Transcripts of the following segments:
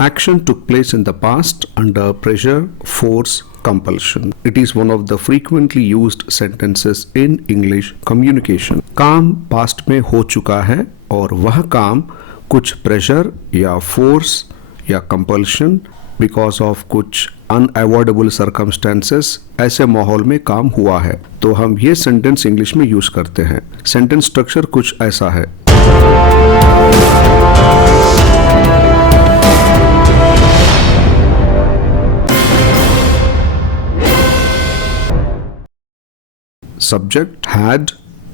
Action took place in the past under pressure, force, compulsion. It is one of the frequently used sentences in English communication. काम past में हो चुका है और वह काम कुछ प्रेशर या फोर्स या कंपल्शन बिकॉज ऑफ कुछ अनअवॉइडेबल सर्कमस्टेंसेस ऐसे माहौल में काम हुआ है, तो हम ये सेंटेंस इंग्लिश में यूज करते हैं। सेंटेंस स्ट्रक्चर कुछ ऐसा है। Subject had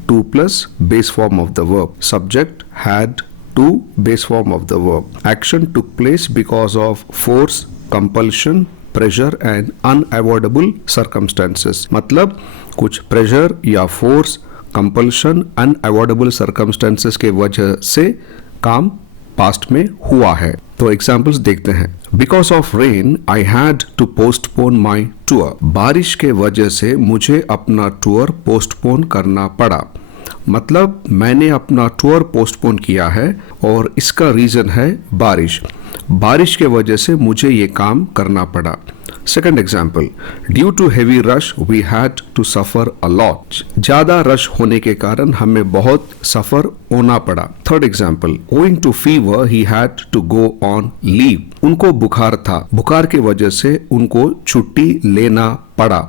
to plus base form of the verb. Subject had to base form of the verb. Action took place because of force, compulsion, pressure and unavoidable circumstances. मतलब कुछ pressure या force, compulsion, unavoidable circumstances के वजह से काम past में हुआ है। तो एग्जाम्पल्स देखते हैं। Because of rain I had to postpone my tour. बारिश के वजह से मुझे अपना टूर पोस्टपोन करना पड़ा। मतलब मैंने अपना टूर पोस्टपोन किया है और इसका रीजन है बारिश। बारिश के वजह से मुझे ये काम करना पड़ा। Second example, due to heavy rush we had to suffer a lot. ज्यादा रश होने के कारण हमें बहुत सफर होना पड़ा। Third example, owing to fever he had to go on leave. उनको बुखार था, बुखार के वजह से उनको छुट्टी लेना पड़ा।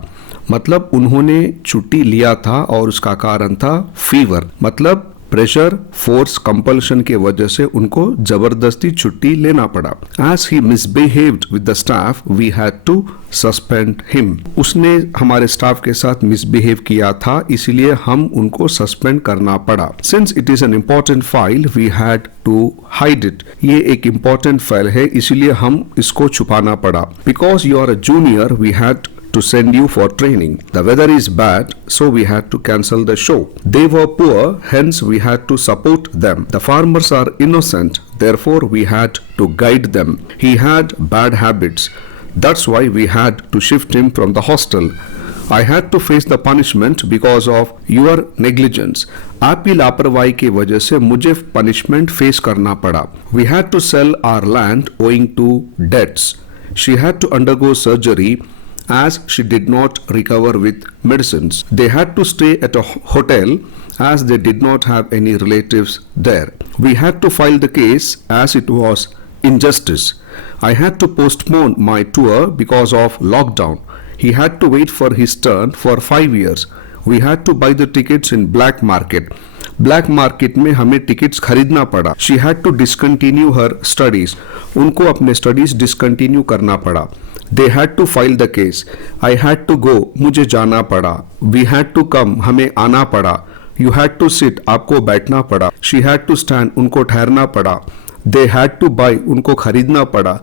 मतलब उन्होंने छुट्टी लिया था और उसका कारण था फीवर। मतलब प्रेशर, फोर्स, कंपल्शन के वजह से उनको जबरदस्ती छुट्टी लेना पड़ा। As he misbehaved with the staff, we had to suspend him. उसने हमारे स्टाफ के साथ मिसबिहेव किया था, इसलिए हम उनको सस्पेंड करना पड़ा। Since it is an important file, we had to hide it. ये एक important फाइल है, इसलिए हम इसको छुपाना पड़ा। Because you are a junior, we had to send you for training. The weather is bad, so we had to cancel the show. They were poor, hence we had to support them. The farmers are innocent, therefore we had to guide them. He had bad habits, that's why we had to shift him from the hostel. I had to face the punishment because of your negligence. आपकी लापरवाही की वजह से मुझे punishment face करना पड़ा। We had to sell our land owing to debts. She had to undergo surgery as she did not recover with medicines. They had to stay at a hotel as they did not have any relatives there. We had to file the case as it was injustice. I had to postpone my tour because of lockdown. He had to wait for his turn for 5 years. We had to buy the tickets in black market. Black market में हमें tickets खरीदना पड़ा। She had to discontinue her studies. उनको अपने studies discontinue करना पड़ा। They had to file the case. I had to go. मुझे जाना पड़ा। We had to come. हमें आना पड़ा। You had to sit. आपको बैठना पड़ा। She had to stand. उनको ठहरना पड़ा। They had to buy. उनको खरीदना पड़ा।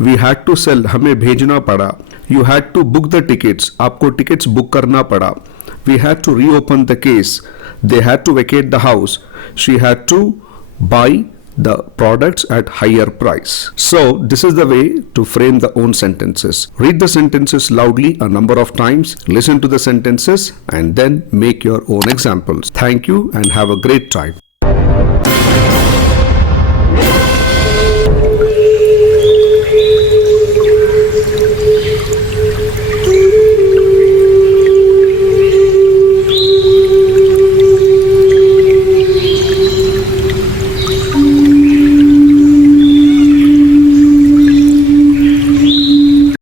We had to sell. हमें भेजना पड़ा। You had to book the tickets. आपको टिकट्स बुक करना पड़ा। We had to reopen the case. They had to vacate the house. She had to buy the products at higher price. So this is the way to frame the own sentences. Read the sentences loudly a number of times, listen to the sentences and then make your own examples. Thank you and have a great time.